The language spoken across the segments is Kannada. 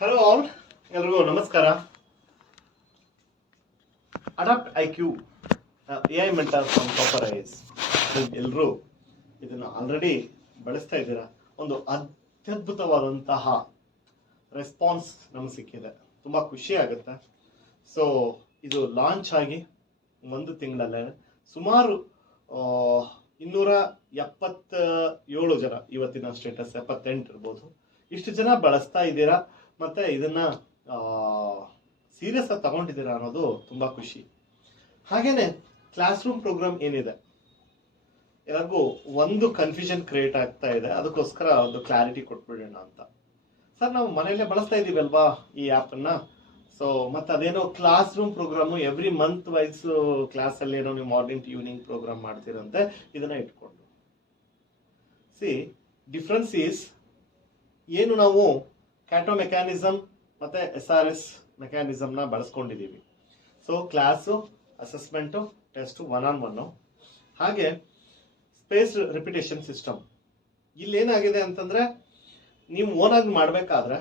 ಹಲೋ ಆಲ್, ಎಲ್ರಿಗೂ ನಮಸ್ಕಾರ. Adapt IQ AI mentor from topper IAS. ಎಲ್ಲರೂ ಇದನ್ನು ಆಲ್ರೆಡಿ ಬಳಸ್ತಾ ಇದ್ದೀರಾ. ಒಂದು ಅತ್ಯದ್ಭುತವಾದಂತಹ ರೆಸ್ಪಾನ್ಸ್ ನಮ್ಗೆ ಸಿಕ್ಕಿದೆ, ತುಂಬ ಖುಷಿ ಆಗುತ್ತೆ. ಸೊ ಇದು ಲಾಂಚ್ ಆಗಿ ಒಂದು ತಿಂಗಳಲ್ಲೇ ಸುಮಾರು 277 ಜನ, ಇವತ್ತಿನ ಸ್ಟೇಟಸ್ 78 ಇರ್ಬೋದು, ಇಷ್ಟು ಜನ ಬಳಸ್ತಾ ಇದ್ದೀರಾ ಮತ್ತೆ ಇದನ್ನ ಸೀರಿಯಸ್ ಆಗಿ ತಗೊಂಡಿದ್ದೀರಾ ಅನ್ನೋದು ತುಂಬಾ ಖುಷಿ. ಹಾಗೇನೆ ಕ್ಲಾಸ್ ರೂಮ್ ಪ್ರೋಗ್ರಾಮ್ ಏನಿದೆ, ಎಲ್ಲರಿಗೂ ಒಂದು ಕನ್ಫ್ಯೂಷನ್ ಕ್ರಿಯೇಟ್ ಆಗ್ತಾ ಇದೆ. ಅದಕ್ಕೋಸ್ಕರ ಒಂದು ಕ್ಲಾರಿಟಿ ಕೊಟ್ಬಿಡೋಣ ಅಂತ. ಸರ್, ನಾವು ಮನೆಯಲ್ಲೇ ಬಳಸ್ತಾ ಇದೀವಲ್ವಾ ಈ ಆ್ಯಪ್ ಅನ್ನ. ಸೊ ಮತ್ತೆ ಅದೇನೋ class room programme every month wise class ಅಲ್ಲಿ ಏನೋ ನೀವು ಮಾರ್ನಿಂಗ್ ಟು ಈವ್ನಿಂಗ್ ಪ್ರೋಗ್ರಾಮ್ ಮಾಡ್ತೀರಂತೆ, ಇದನ್ನ ಇಟ್ಕೊಂಡು ಡಿಫ್ರೆನ್ಸ್ ಈಸ್ ಏನು, ನಾವು ಕ್ಯಾಟೋ ಮೆಕ್ಯಾನಿಸಮ್ ಮತ್ತೆ SRS ಮೆಕ್ಯಾನಿಸಮ್ನ ಬಳಸ್ಕೊಂಡಿದ್ದೀವಿ. So class, assessment, test, 1-on-1. ಹಾಗೆ ಸ್ಪೇಸ್ಡ್ ರಿಪಿಟೇಷನ್ ಸಿಸ್ಟಮ್. ಇಲ್ಲೇನಾಗಿದೆ ಅಂತಂದ್ರೆ, ನೀವು ಓನಾಗಿ ಮಾಡಬೇಕಾದ್ರೆ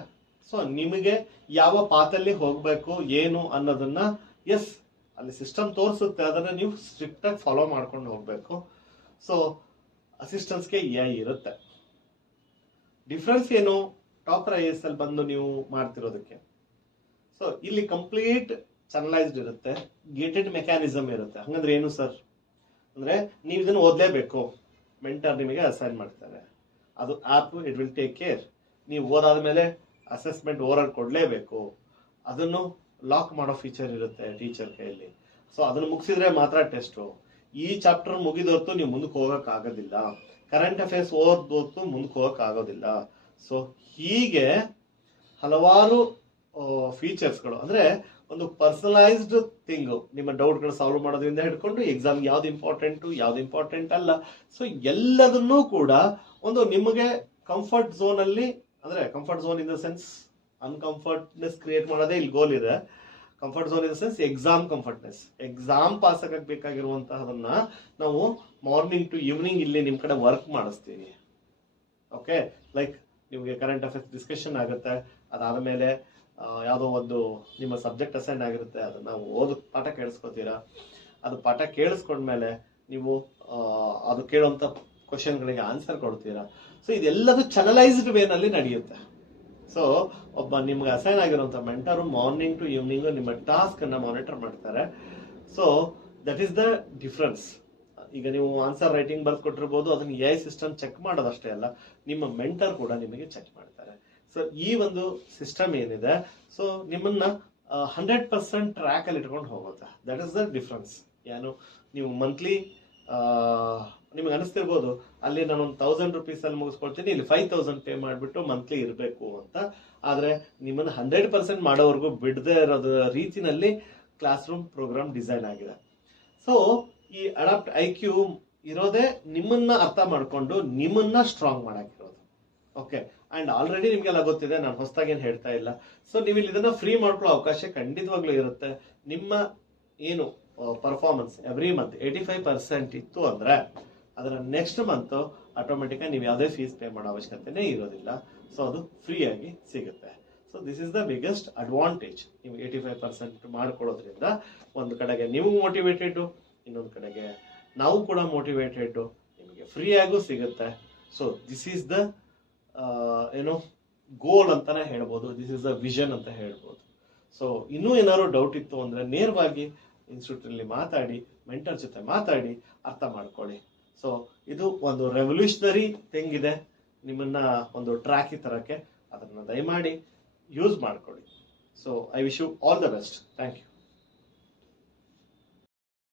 ಸೊ ನಿಮಗೆ ಯಾವ ಪಾತಲ್ಲಿ ಹೋಗಬೇಕು ಏನು ಅನ್ನೋದನ್ನ ಅಲ್ಲಿ ಸಿಸ್ಟಮ್ ತೋರಿಸುತ್ತೆ, ಅದನ್ನ ನೀವು ಸ್ಟ್ರಿಕ್ಟ್ ಆಗಿ ಫಾಲೋ ಮಾಡ್ಕೊಂಡು ಹೋಗ್ಬೇಕು. ಸೊ ಅಸಿಸ್ಟೆನ್ಸ್ಗೆ AI ಇರುತ್ತೆ. ಡಿಫ್ರೆನ್ಸ್ ಏನು, ಟಾಪರ್ IAS ಅಲ್ಲಿ ಬಂದು ನೀವು ಮಾಡ್ತಿರೋದಕ್ಕೆ. ಸೊ ಇಲ್ಲಿ ಕಂಪ್ಲೀಟ್ ಚಾನಲೈಸ್ಡ್ ಇರುತ್ತೆ, ಗೇಟೆಡ್ ಮೆಕ್ಯಾನಿಸಮ್ ಇರುತ್ತೆ. ಹಂಗಂದ್ರೆ ಏನು ಸರ್ ಅಂದ್ರೆ, ನೀವು ಇದನ್ನು ಓದಲೇಬೇಕು, ಮೆಂಟರ್ ನಿಮಗೆ ಅಸೈನ್ ಮಾಡ್ತಾರೆ, ಅದು app it will take care. ನೀವು ಓದಾದ್ಮೇಲೆ ಅಸೆಸ್ಮೆಂಟ್ ಓವರ್ ಕೊಡ್ಲೇಬೇಕು. ಅದನ್ನು ಲಾಕ್ ಮಾಡೋ ಫೀಚರ್ ಇರುತ್ತೆ ಟೀಚರ್ ಕೈಯಲ್ಲಿ. ಸೊ ಅದನ್ನು ಮುಗಿಸಿದ್ರೆ ಮಾತ್ರ ಟೆಸ್ಟು. ಈ ಚಾಪ್ಟರ್ ಮುಗಿದೊತ್ತು ನೀವು ಮುಂದಕ್ಕೆ ಹೋಗಕ್ ಆಗೋದಿಲ್ಲ, ಕರೆಂಟ್ ಅಫೇರ್ಸ್ ಓದೋತ್ತು ಮುಂದಕ್ಕೆ ಹೋಗಕ್ ಆಗೋದಿಲ್ಲ. ಸೊ ಹೀಗೆ ಹಲವಾರು ಫೀಚರ್ಸ್ಗಳು, ಅಂದ್ರೆ ಒಂದು ಪರ್ಸನಲೈಸ್ಡ್ ಥಿಂಗ್, ನಿಮ್ಮ ಡೌಟ್ಗಳು ಸಾಲ್ವ್ ಮಾಡೋದ್ರಿಂದ ಹಿಡ್ಕೊಂಡು ಎಕ್ಸಾಮ್ ಯಾವ್ದು ಇಂಪಾರ್ಟೆಂಟು ಯಾವ್ದು ಇಂಪಾರ್ಟೆಂಟ್ ಅಲ್ಲ, ಸೊ ಎಲ್ಲದನ್ನೂ ಕೂಡ ಒಂದು ನಿಮಗೆ ಕಂಫರ್ಟ್ ಝೋನ್ ಅಲ್ಲಿ, ಅಂದ್ರೆ comfort zone in the sense uncomfortness create ಮಾಡೋದೇ ಇಲ್ಲಿ ಗೋಲ್ ಇದೆ. Comfort zone in the sense exam comfortness, exam pass ಆಗಕ್ಕೆ ಬೇಕಾಗಿರುವಂತಹದನ್ನ ನಾವು ಮಾರ್ನಿಂಗ್ ಟು ಈವ್ನಿಂಗ್ ಇಲ್ಲಿ ನಿಮ್ ಕಡೆ ವರ್ಕ್ ಮಾಡಿಸ್ತೀವಿ. ಓಕೆ, ಲೈಕ್ ನಿಮಗೆ ಕರೆಂಟ್ ಅಫೇರ್ಸ್ ಡಿಸ್ಕಷನ್ ಆಗುತ್ತೆ, ಅದಾದ್ಮೇಲೆ ಯಾವುದೋ ಒಂದು ನಿಮ್ಮ ಸಬ್ಜೆಕ್ಟ್ ಅಸೈನ್ ಆಗಿರುತ್ತೆ, ಅದನ್ನ ಪಾಠ ಕೇಳಿಸ್ಕೊತೀರಾ. ಅದು ಪಾಠ ಕೇಳಿಸ್ಕೊಂಡ್ಮೇಲೆ ನೀವು ಅದು ಕೇಳುವಂತ ಕ್ವಶನ್ಗಳಿಗೆ ಆನ್ಸರ್ ಕೊಡ್ತೀರಾ. ಸೊ ಇದೆಲ್ಲದು ಚಾನಲೈಸ್ಡ್ ವೇನಲ್ಲಿ ನಡೆಯುತ್ತೆ. ಸೊ ಒಬ್ಬ ನಿಮ್ಗೆ ಅಸೈನ್ ಆಗಿರುವಂತ ಮೆಂಟರು ಮಾರ್ನಿಂಗ್ ಟು ಈವ್ನಿಂಗ್ ನಿಮ್ಮ ಟಾಸ್ಕ್ ಅನ್ನ ಮಾನಿಟರ್ ಮಾಡ್ತಾರೆ. So that is the difference. ಈಗ ನೀವು ಆನ್ಸರ್ ರೈಟಿಂಗ್ ಬರ್ದು ಕೊಟ್ಟಿರ್ಬೋದು, ಅದನ್ನ AI ಸಿಸ್ಟಮ್ ಚೆಕ್ ಮಾಡೋದಷ್ಟೇ ಅಲ್ಲ, ನಿಮ್ಮ ಮೆಂಟರ್ ಕೂಡ ನಿಮಗೆ ಚೆಕ್ ಮಾಡ್ತಾರೆ. ಸೊ ಈ ಒಂದು ಸಿಸ್ಟಮ್ ಏನಿದೆ, ಸೊ ನಿಮ್ಮನ್ನ 100% ಟ್ರ್ಯಾಕ್ ಅಲ್ಲಿ ಇಟ್ಕೊಂಡು ಹೋಗುತ್ತೆ. That is the difference. ಏನು, ನೀವು ಮಂತ್ಲಿ ನಿಮ್ಗೆ ಅನಿಸ್ತಿರ್ಬೋದು, ಅಲ್ಲಿ ನಾನು ಒಂದು 1000 rupees ಅಲ್ಲಿ ಮುಗಿಸ್ಕೊಳ್ತೀನಿ, ಇಲ್ಲಿ 5000 ಪೇ ಮಾಡಿಬಿಟ್ಟು ಮಂತ್ಲಿ ಇರಬೇಕು ಅಂತ. ಆದ್ರೆ ನಿಮ್ಮನ್ನ 100% ಮಾಡೋವರೆಗೂ ಬಿಡದೆ ಇರೋದ ರೀತಿನಲ್ಲಿ ಕ್ಲಾಸ್ ರೂಮ್ ಪ್ರೋಗ್ರಾಮ್ ಡಿಸೈನ್ ಆಗಿದೆ. ಸೊ ಈ ಅಡಾಪ್ಟ್ ಐಕ್ಯೂ ಇರೋದೇ ನಿಮ್ಮನ್ನ ಅರ್ಥ ಮಾಡ್ಕೊಂಡು ನಿಮ್ಮನ್ನ ಸ್ಟ್ರಾಂಗ್ ಮಾಡಾಕಿರೋದು. ಓಕೆ, ಅಂಡ್ ಆಲ್ರೆಡಿ ನಿಮ್ಗೆಲ್ಲ ಗೊತ್ತಿದೆ, ನಾನು ಹೊಸದಾಗಿ ಏನು ಹೇಳ್ತಾ ಇಲ್ಲ. ಸೊ ನೀವು ಇಲ್ಲಿ ಇದನ್ನ ಫ್ರೀ ಮಾಡ್ಕೊಳ್ಳೋ ಅವಕಾಶ ಖಂಡಿತವಾಗ್ಲೂ ಇರುತ್ತೆ. ನಿಮ್ಮ ಏನು ಪರ್ಫಾರ್ಮೆನ್ಸ್ ಎವ್ರಿ ಮಂತ್ 85% ಇತ್ತು ಅಂದ್ರೆ ಅದರ ನೆಕ್ಸ್ಟ್ ಮಂತ್ ಆಟೋಮೆಟಿಕ್ ನೀವು ಯಾವುದೇ ಫೀಸ್ ಪೇ ಮಾಡೋ ಅವಶ್ಯಕತೆನೇ ಇರೋದಿಲ್ಲ. ಸೊ ಅದು ಫ್ರೀ ಆಗಿ ಸಿಗುತ್ತೆ. So this is the biggest advantage. ನೀವು 85% ಮಾಡ್ಕೊಳ್ಳೋದ್ರಿಂದ ಒಂದು ಕಡೆಗೆ ನೀವು ಮೋಟಿವೇಟೆಡ್, ಇನ್ನೊಂದು ಕಡೆಗೆ ನಾವು ಕೂಡ ಮೋಟಿವೇಟೆಡ್, ನಿಮಗೆ ಫ್ರೀ ಆಗೂ ಸಿಗುತ್ತೆ. So this is the goal ಅಂತಾನೆ ಹೇಳ್ಬೋದು, ದಿಸ್ ಇಸ್ ದ ವಿಷನ್ ಅಂತ ಹೇಳ್ಬೋದು. ಸೊ ಇನ್ನೂ ಏನಾದ್ರು ಡೌಟ್ ಇತ್ತು ಅಂದ್ರೆ ನೇರವಾಗಿ ಇನ್ಸ್ಟಿಟ್ಯೂಟ್ ಅಲ್ಲಿ ಮಾತಾಡಿ, ಮೆಂಟರ್ ಜೊತೆ ಮಾತಾಡಿ ಅರ್ಥ ಮಾಡ್ಕೊಳ್ಳಿ. ಸೊ ಇದು ಒಂದು ರೆವಲ್ಯೂಷನರಿ ಥಿಂಗ್ ಇದೆ, ನಿಮ್ಮನ್ನ ಒಂದು ಟ್ರ್ಯಾಕ್ ತರಕ್ಕೆ. ಅದನ್ನ ದಯಮಾಡಿ ಯೂಸ್ ಮಾಡ್ಕೊಳ್ಳಿ. So I wish you all the best. Thank you.